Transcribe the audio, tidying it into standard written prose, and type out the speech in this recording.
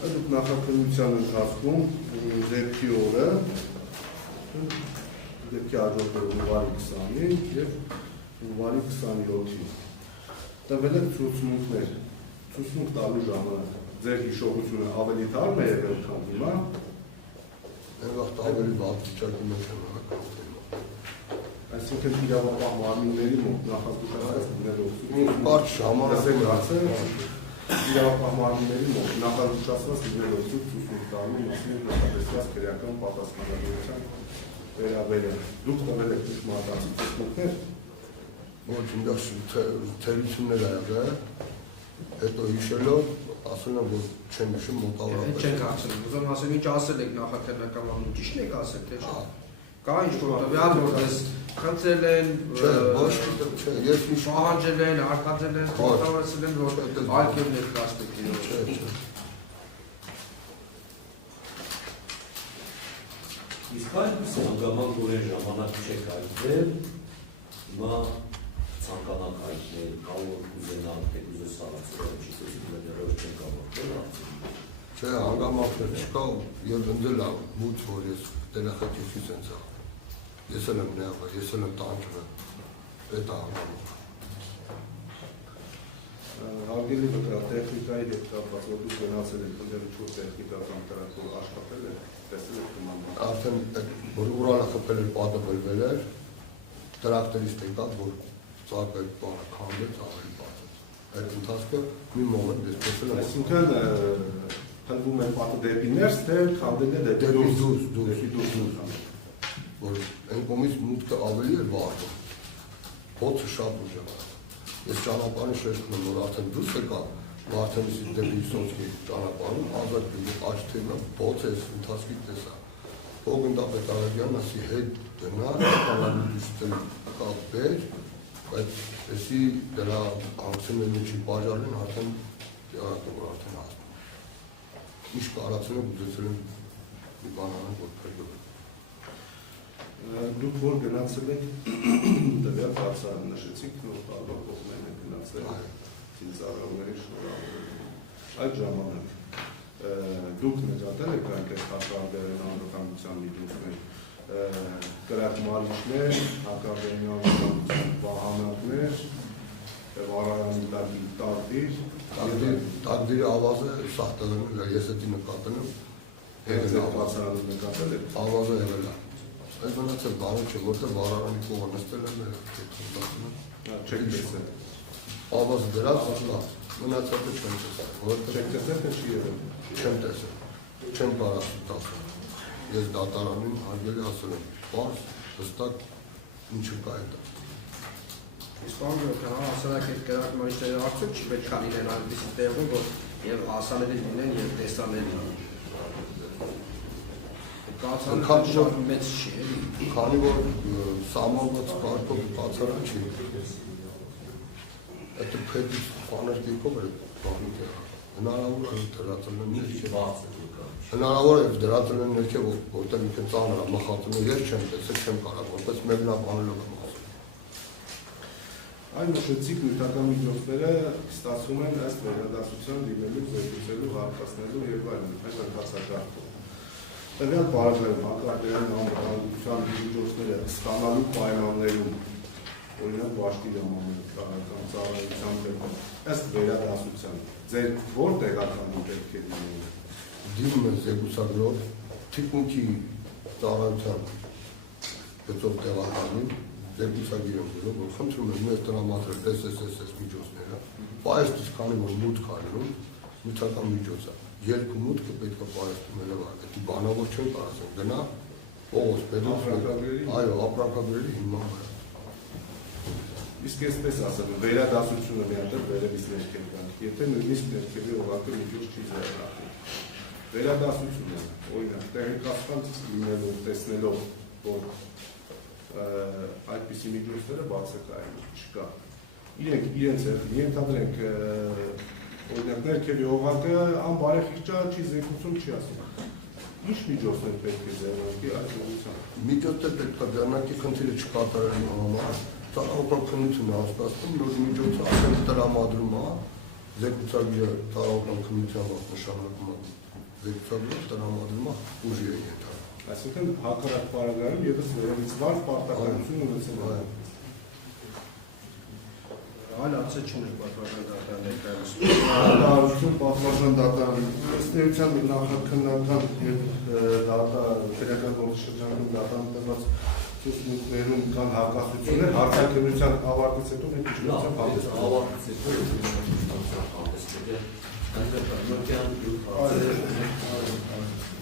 Այդ նախաքննության ընթացքում դեպքի օրը դեպքի հաջորդող հունվարի 20-ին և հունվարի 27-ին տվել եք ցուցմունքներ, ցուցմունք տալու ժամանակ ձեր հիշողությունը ավելի թարմ է եղել քան հիմա։ Այն վաղտ ավելի վաղ վիճակում եմ Այսինքն իրավապահ մարմինների մոտ նախազգուշացված լինելով Կարճ ժամանակ իրավապահ մարմինների մոտ նախազգուշացված լինելով ցուցմունք տալու մասին նախատեսված քրեական պատասխանատվության վերաբերյալ դուք տվել եք ճշմարտացի ցուցմունքներ։ Ոչ, ինձ թերություններ ա եղել, հետո հիշելով ասել եմ, որ չեմ հիշում մոտավորապես։ Չենք ասել, ուզում ասեմ, ինչ ասել եք նախաքննական բանում, ճիշտ եք ասել, թե չէ։ Կա ինչ-որ տվյալ, որ դες խնդրել են, պահանջել են, արտադրել են, խորհրդավորել են, որ այլ կերպ ներկայացնեք իրոք։ Իսկ այդպես հանգամանք օրեն ժամանակ չեք այդվել, հիմա ցանկանաք այդնել, կարող կուզենանք, թե կուզես հարացել, չիսեցիք մետերով չենք ավարտել արդեն։ Չէ, հանգամանքներ չկա և ընձել ա մուտ, որ ես տերախետիվի սենց ա։ Ես էլ եմ նեղվը, ես էլ եմ տանջվը, էտ ա հանգամանք։ Հարգելի վկա, տեխնիկայի հետ կապված, որ դուք գնացել եք ընդերուչով տեխնիկական տրակտոր աշխատել եք, տեսել եք կմանման։ Արդեն որ ուրանը խպել էր պատը բլվել էր, տրակտորից եկավ, որ ծակը բանը քանդեց, ավելի պատեց։ Այդ ընթացքը մի մոմենտ ես տեսել եմ։ Այսինքն հլվում է պատը դեպի ներս, թե քանդել է դեպի դուրս։ Որ այն կողմից մուտքը ավելի էր վարվում, փոցը շատ ուժեղ է։ Ես ճանապարհին շեշտում եմ, որ արդեն դուրս եկա, Վարդենիսից դեպի Սոնցկի ճանապարհում, ազատ աջ թևը փոցես ընթացքի տեսա։ Օգնդապետ Արագյանն ասի հետ դնա, կանալուստել կապեր, բայց էսի դրա անկցնելու չի բաժարին արդեն եղակը, որ արդեն հասնում։ Ինչ կարացել եմ, ուզեցել եմ մի բան անեմ, որ փրկվել։ Դուք որ գնացել եք տվյալ հարցարան նշեցիք, որ տարբեր կողմերն եք գնացել ծինծառայողների շնորհավորել։ Այդ ժամանակ դուք նկատել եք այնտեղ հակարդերային անվտանգության միջոցներ, կրակմարիչներ, հակարդերային անվտանգության վահանակներ, վարարանի տակդիր, տակդիրի ավազը սաղ տղնում է, ես էտի նկատել եմ, բացարանը նկատել եք։ ավազը եղել է։ Այդ մնացել բանը չէ, որտեղ վարարանի կողը նստել եմ Չեք տեսել։ ավազը դրած, մնացածը չեմ տեսել, Չեք տեսել, թե չի եղել։ չեմ տեսել, չեմ կարող տասել։ Ես դատարանին հարգելի ասել եմ, պարզ, հստակ, ինչը կա է դա։ Իսկ բանջոքան, ասարակ այդ կրակմարիչները արդյոք չի պետք է լինեն այնպիսի տեղում, որ և հասանելի լինեն և տեսանելի։ Կացանը շատ մեծ չի, էլի։ Քանի որ սահմանված կարգով բացառան չի։ Այդ փետից բաներ դիքով էր բանի տեղ։ Հնարավոր է դրածել են ներքև։ Հնարավոր է դրածել են ներքև, որտեղ ինքը ծանր է, մխածում է, ես չեմ տեսել, չեմ կարող, որպես մեկնակ անելով եմ ասում։ Այն նշեցիք նյութական միջոցները ստացվում են ըստ վերադասության դիմելու, զեկուցելու, հարկացնելու և այլն, այս ընթացակարգով։ Տվյալ պարագայում հակարդերային անվտանգության միջոցները ստանալու պայմաններում, օրինակ Բաշտի ժամանակ ծառայության դեպքում, ըստ վերադասության, ձեր որ տեղականի պետք է լինում։ Դիմում է զեկուցագրով, թիկունքի ծառայության գծով տեղականին, զեկուցագիր եմ գնում, որ խնդրում եմ մեզ տրամադրել SSSS միջոցները, պայեստից քանի որ մուտք արնում, նյութական միջոց է։ Երկու մուտքը պետք է պայեստում ելավ արգետի բանավոր չեն կարասեն, գնա, ողոս պետուց, այո, ապրանքագրերի հիման վրա։ Իսկ այսպես ասեմ, վերադասությունը միատեղ վերևից ներքև գանք, եթե նույնիսկ ներքևի օղակը միջոց չի զայրախում։ Վերադասությունը, օրինակ, տեղեկացված լինելով, տեսնելով, որ այդպիսի միջոցները բացակայում չկա։ Իրենց ենթադրենք օրինակ ներքևի օղակը անբարեխիղճա չի զեկուցում չի ասում։ Ինչ միջոցներ պետք է ձեռնարկի այդ ուղղությամբ։ Միջոցներ պետք է ձեռնարկի խնդիրը չկատարելու համար, Ծառայական քննություն անցկացնում, նոր միջոցը ասել տրամադրում է, զեկուցագիրը ծառայական քննության վաղ նշանակում է, զեկուցագիրը տրամադրում է ուժի է ենթարկվում։ Այսինքն հակառակ պարագայում ևս վերևից վար պարտականություն ունեցել է։ Այլ հարցեր չունենք պատվարժան դատարան ներկայումս։ Հակառակություն պատվարժան դատարան ըստ էության նախաքննական եւ քրեական գործշրջանում դատարան տված ցուցմունքներում կան հակասություններ, հարցաքննության ավարտից հետո մենք իշխանության հանդես ավարտից հետո հանդես Այո, այո, այո։